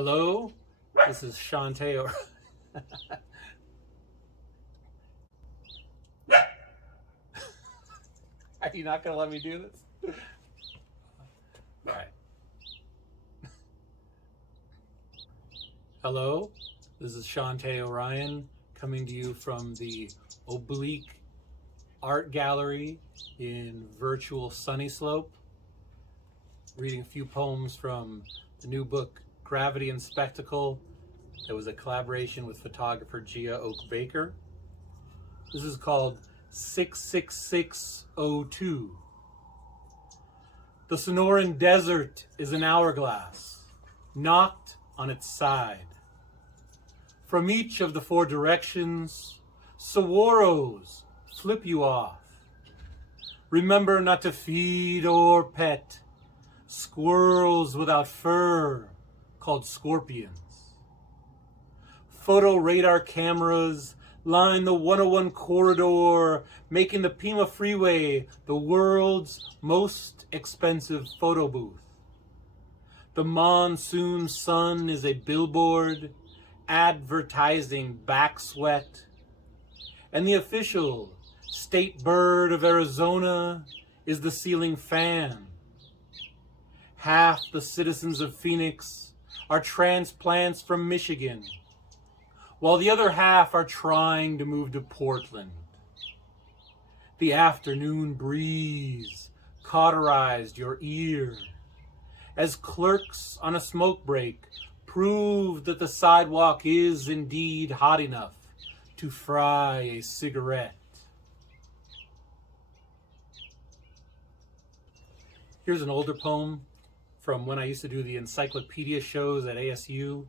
Hello, this is Shante Orion. Are you not going to let me do this? All right. Hello, this is Shawnte Orion coming to you from the Obliq Art Gallery in virtual Sunny Slope, reading a few poems from the new book Gravity and Spectacle. It was a collaboration with photographer Jia Oaks Baker. This is called 66602. The Sonoran Desert is an hourglass, knocked on its side. From each of the four directions, saguaros flip you off. Remember not to feed or pet squirrels without fur called scorpions. Photo radar cameras line the 101 corridor, making the Pima Freeway the world's most expensive photo booth. The monsoon sun is a billboard advertising back sweat, and the official state bird of Arizona is the ceiling fan. Half the citizens of Phoenix are transplants from Michigan, while the other half are trying to move to Portland. The afternoon breeze cauterized your ear as clerks on a smoke break proved that the sidewalk is indeed hot enough to fry a cigarette. Here's an older poem from when I used to do the encyclopedia shows at ASU.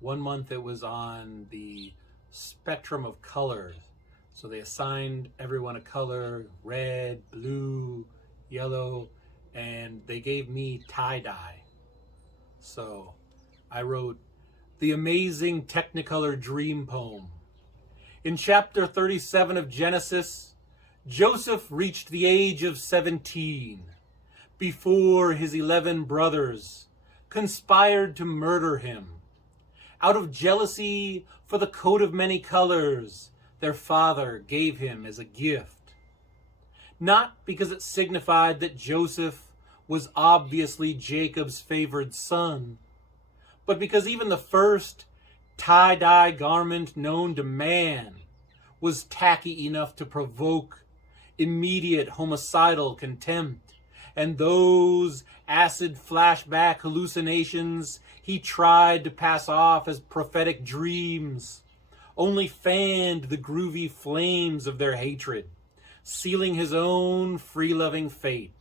One month it was on the spectrum of colors. So they assigned everyone a color, red, blue, yellow, and they gave me tie-dye. So I wrote the amazing Technicolor dream poem. In chapter 37 of Genesis, Joseph reached the age of 17 before his 11 brothers conspired to murder him. Out of jealousy for the coat of many colors their father gave him as a gift. Not because it signified that Joseph was obviously Jacob's favored son, but because even the first tie-dye garment known to man was tacky enough to provoke immediate homicidal contempt, and those acid flashback hallucinations he tried to pass off as prophetic dreams only fanned the groovy flames of their hatred, sealing his own free-loving fate.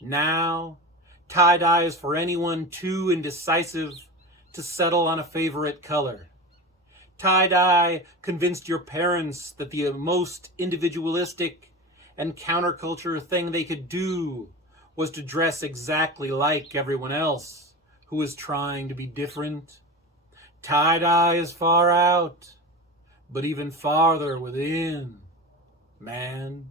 Now, tie-dye is for anyone too indecisive to settle on a favorite color. Tie-dye convinced your parents that the most individualistic and counterculture thing they could do was to dress exactly like everyone else who was trying to be different. Tie-dye is far out, but even farther within, man.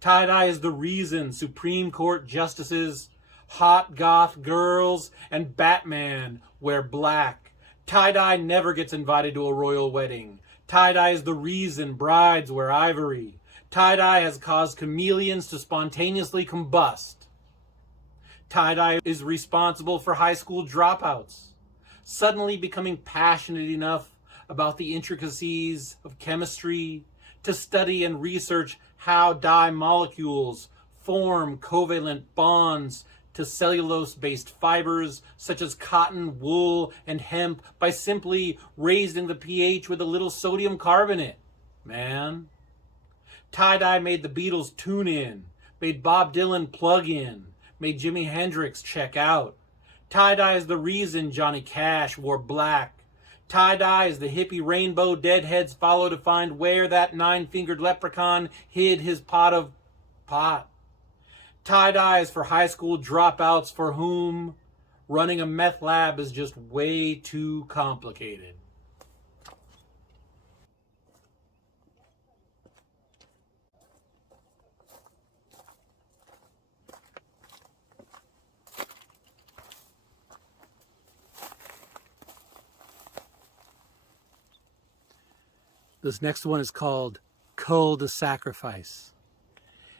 Tie-dye is the reason Supreme Court justices, hot goth girls, and Batman wear black. Tie-dye never gets invited to a royal wedding. Tie-dye is the reason brides wear ivory. Tie-dye has caused chameleons to spontaneously combust. Tie-dye is responsible for high school dropouts suddenly becoming passionate enough about the intricacies of chemistry to study and research how dye molecules form covalent bonds to cellulose-based fibers such as cotton, wool, and hemp by simply raising the pH with a little sodium carbonate. Man. Tie-dye made the Beatles tune in, made Bob Dylan plug in, made Jimi Hendrix check out. Tie-dye is the reason Johnny Cash wore black. Tie-dye is the hippie rainbow deadheads follow to find where that nine-fingered leprechaun hid his pot of pot. Tie-dye is for high school dropouts for whom running a meth lab is just way too complicated. This next one is called Cull to Sacrifice.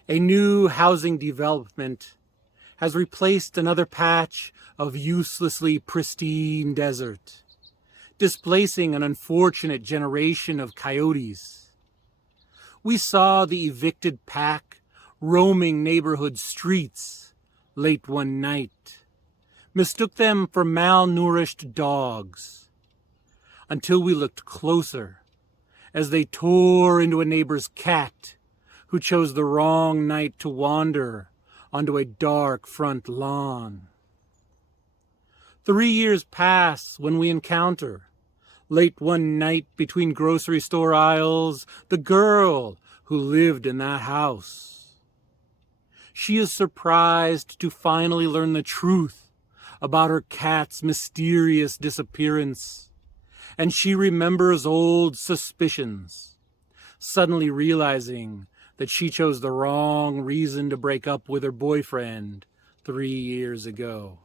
A new housing development has replaced another patch of uselessly pristine desert, displacing an unfortunate generation of coyotes. We saw the evicted pack roaming neighborhood streets late one night, mistook them for malnourished dogs, until we looked closer as they tore into a neighbor's cat who chose the wrong night to wander onto a dark front lawn. 3 years pass when we encounter, late one night between grocery store aisles, the girl who lived in that house. She is surprised to finally learn the truth about her cat's mysterious disappearance, and she remembers old suspicions, suddenly realizing that she chose the wrong reason to break up with her boyfriend 3 years ago.